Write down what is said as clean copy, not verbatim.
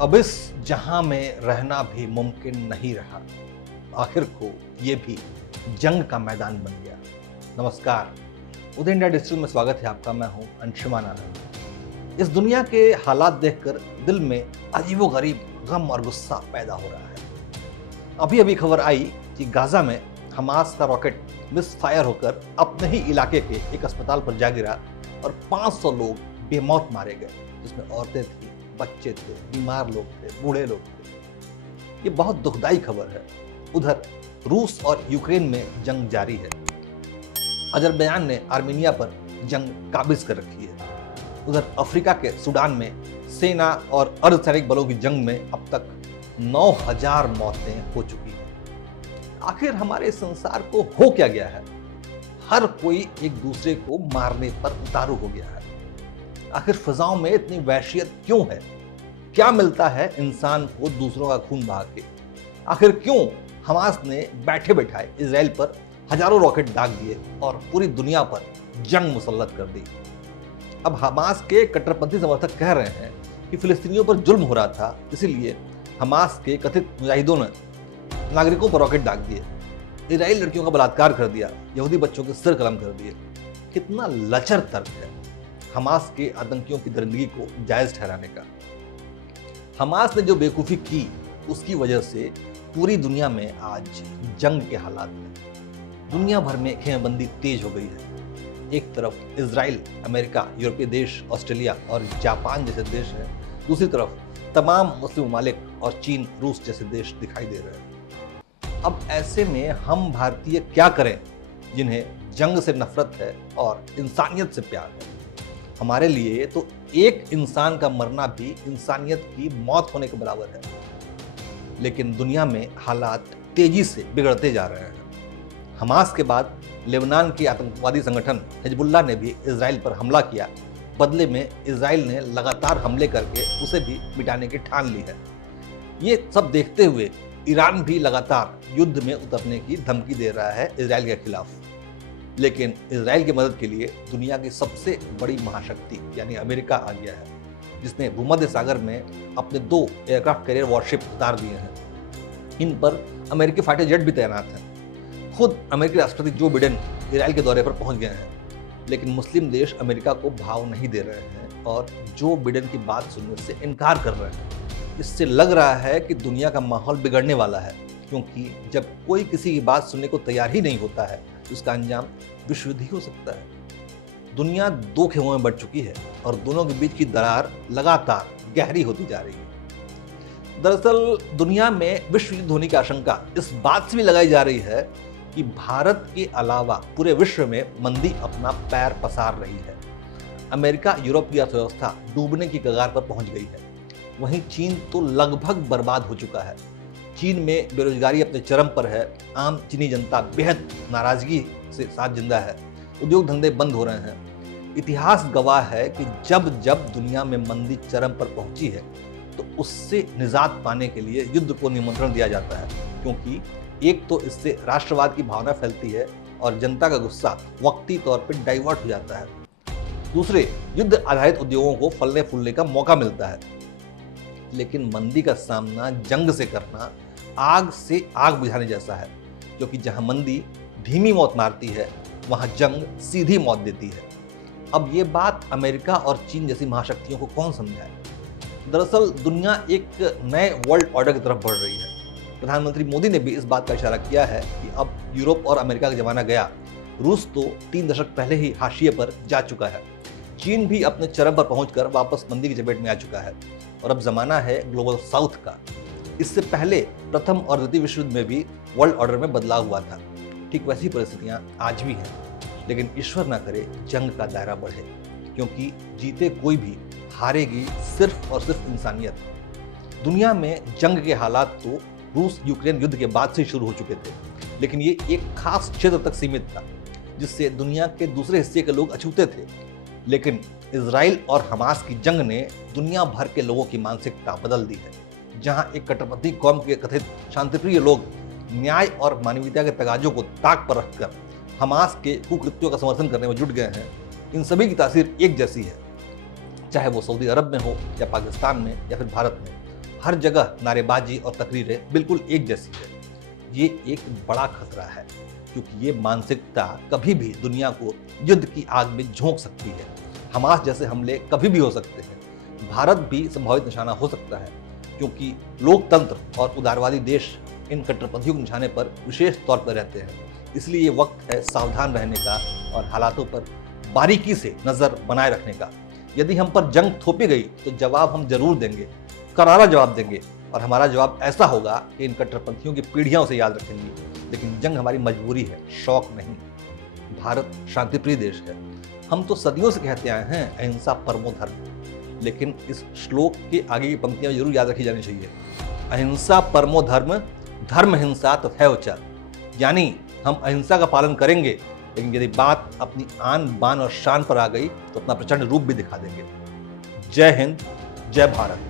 अब इस जहां में रहना भी मुमकिन नहीं रहा। आखिर को ये भी जंग का मैदान बन गया। नमस्कार, उदय इंडिया डिजिटल में स्वागत है आपका। मैं हूं अंशुमान आनंद। इस दुनिया के हालात देखकर दिल में अजीबोगरीब गम और गुस्सा पैदा हो रहा है। अभी अभी खबर आई कि गाजा में हमास का रॉकेट मिस फायर होकर अपने ही इलाके के एक अस्पताल पर जा गिरा और 500 लोग बेमौत मारे गए, जिसमें औरतें थी, बच्चे थे, बीमार लोग थे, बूढ़े लोग थे। ये बहुत दुखदाई खबर है। उधर रूस और यूक्रेन में जंग जारी है। अजरबैजान ने आर्मीनिया पर जंग काबिज कर रखी है। उधर अफ्रीका के सूडान में सेना और अर्धसैनिक बलों की जंग में अब तक 9000 मौतें हो चुकी हैं। आखिर हमारे संसार को हो क्या गया है? हर कोई एक दूसरे को मारने पर उतारू हो गया है। आखिर फिजाओं में इतनी वहशियत क्यों है? क्या मिलता है इंसान को दूसरों का खून बहा के? आखिर क्यों हमास ने बैठे बैठाए इजराइल पर हजारों रॉकेट दाग दिए और पूरी दुनिया पर जंग मुसल्लत कर दी? अब हमास के कट्टरपंथी समर्थक कह रहे हैं कि फिलिस्तीनियों पर जुल्म हो रहा था, इसीलिए हमास के कथित मुजाहिदों ने नागरिकों पर रॉकेट दाग दिए, इजराइल लड़कियों का बलात्कार कर दिया, यहूदी बच्चों के सिर कलम कर दिए। कितना लचर तर्क है हमास के आतंकियों की दरिंदगी को जायज ठहराने का। हमास ने जो बेवकूफ़ी की, उसकी वजह से पूरी दुनिया में आज जंग के हालात हैं। दुनिया भर में खेमेबंदी तेज हो गई है। एक तरफ इजराइल, अमेरिका, यूरोपीय देश, ऑस्ट्रेलिया और जापान जैसे देश हैं। दूसरी तरफ तमाम मुस्लिम ममालिक और चीन, रूस जैसे देश दिखाई दे रहे हैं। अब ऐसे में हम भारतीय क्या करें, जिन्हें जंग से नफरत है और इंसानियत से प्यार है? हमारे लिए तो एक इंसान का मरना भी इंसानियत की मौत होने के बराबर है। लेकिन दुनिया में हालात तेजी से बिगड़ते जा रहे हैं। हमास के बाद लेबनान के आतंकवादी संगठन हिजबुल्लाह ने भी इजराइल पर हमला किया। बदले में इजराइल ने लगातार हमले करके उसे भी मिटाने की ठान ली है। ये सब देखते हुए ईरान भी लगातार युद्ध में उतरने की धमकी दे रहा है इजराइल के खिलाफ। लेकिन इजराइल की मदद के लिए दुनिया की सबसे बड़ी महाशक्ति यानी अमेरिका आ गया है, जिसने भूमध्य सागर में अपने 2 एयरक्राफ्ट कैरियर वॉरशिप उतार दिए हैं। इन पर अमेरिकी फाइटर जेट भी तैनात हैं। खुद अमेरिकी राष्ट्रपति जो बिडेन इजराइल के दौरे पर पहुंच गए हैं। लेकिन मुस्लिम देश अमेरिका को भाव नहीं दे रहे हैं और जो बिडेन की बात सुनने से इनकार कर रहे हैं। इससे लग रहा है कि दुनिया का माहौल बिगड़ने वाला है, क्योंकि जब कोई किसी की बात सुनने को तैयार ही नहीं होता है तो उसका अंजाम विश्व युद्ध ही हो सकता है। दुनिया 2 खेमों में बढ़ चुकी है और दोनों के बीच की दरार लगातार गहरी होती जा रही है। दरअसल दुनिया में विश्व युद्ध होने की आशंका इस बात से भी लगाई जा रही है कि भारत के अलावा पूरे विश्व में मंदी अपना पैर पसार रही है। अमेरिका, यूरोप की अर्थव्यवस्था डूबने की कगार पर पहुंच गई है। वहीं चीन तो लगभग बर्बाद हो चुका है। चीन में बेरोजगारी अपने चरम पर है। आम चीनी जनता बेहद नाराजगी से साथ जिंदा है। उद्योग धंधे बंद हो रहे हैं। इतिहास गवाह है कि जब जब दुनिया में मंदी चरम पर पहुंची है तो उससे निजात पाने के लिए युद्ध को निमंत्रण दिया जाता है, क्योंकि एक तो इससे राष्ट्रवाद की भावना फैलती है और जनता का गुस्सा वक्ती तौर पर डाइवर्ट हो जाता है। दूसरे, युद्ध आधारित उद्योगों को फलने फूलने का मौका मिलता है। लेकिन मंदी का सामना जंग से करना आग से आग बुझाने जैसा है, क्योंकि जहां मंदी धीमी मौत मारती है, वहां जंग सीधी मौत देती है। अब ये बात अमेरिका और चीन जैसी महाशक्तियों को कौन समझाए? दरअसल दुनिया एक नए वर्ल्ड ऑर्डर की तरफ बढ़ रही है। प्रधानमंत्री मोदी ने भी इस बात का इशारा किया है कि अब यूरोप और अमेरिका का जमाना गया। रूस तो 3 दशक पहले ही हाशिए पर जा चुका है। चीन भी अपने चरम पर पहुंचकर वापस मंदी की चपेट में आ चुका है और अब जमाना है ग्लोबल साउथ का। इससे पहले प्रथम और द्वितीय विश्व युद्ध में भी वर्ल्ड ऑर्डर में बदलाव हुआ था। ठीक वैसी परिस्थितियां आज भी हैं। लेकिन ईश्वर ना करे जंग का दायरा बढ़े, क्योंकि जीते कोई भी, हारेगी सिर्फ और सिर्फ इंसानियत। दुनिया में जंग के हालात तो रूस यूक्रेन युद्ध के बाद से शुरू हो चुके थे, लेकिन ये एक खास क्षेत्र तक सीमित था, जिससे दुनिया के दूसरे हिस्से के लोग अछूते थे। लेकिन इजराइल और हमास की जंग ने दुनिया भर के लोगों की मानसिकता बदल दी है। जहां एक कट्टरपंथी कौम के कथित शांतिप्रिय लोग न्याय और मानवीयता के तगाजों को ताक पर रखकर हमास के कुकृत्यों का समर्थन करने में जुट गए हैं, इन सभी की तासीर एक जैसी है। चाहे वो सऊदी अरब में हो या पाकिस्तान में या फिर भारत में, हर जगह नारेबाजी और तकरीरें बिल्कुल एक जैसी है। ये एक बड़ा खतरा है, क्योंकि ये मानसिकता कभी भी दुनिया को युद्ध की आग में झोंक सकती है। हमास जैसे हमले कभी भी हो सकते हैं। भारत भी संभावित निशाना हो सकता है, क्योंकि लोकतंत्र और उदारवादी देश इन कट्टरपंथियों के निशाने पर विशेष तौर पर रहते हैं। इसलिए ये वक्त है सावधान रहने का और हालातों पर बारीकी से नजर बनाए रखने का। यदि हम पर जंग थोपी गई तो जवाब हम जरूर देंगे, करारा जवाब देंगे, और हमारा जवाब ऐसा होगा कि इन कट्टरपंथियों की पीढ़ियां उसे याद रखेंगी। लेकिन जंग हमारी मजबूरी है, शौक नहीं। भारत शांतिप्रिय देश है। हम तो सदियों से कहते आए हैं अहिंसा परमो धर्म, लेकिन इस श्लोक के आगे की पंक्तियां जरूर याद रखी जानी चाहिए। अहिंसा परमो धर्म, धर्म हिंसा तथैव च। यानी हम अहिंसा का पालन करेंगे, लेकिन यदि बात अपनी आन बान और शान पर आ गई तो अपना प्रचंड रूप भी दिखा देंगे। जय हिंद, जय भारत।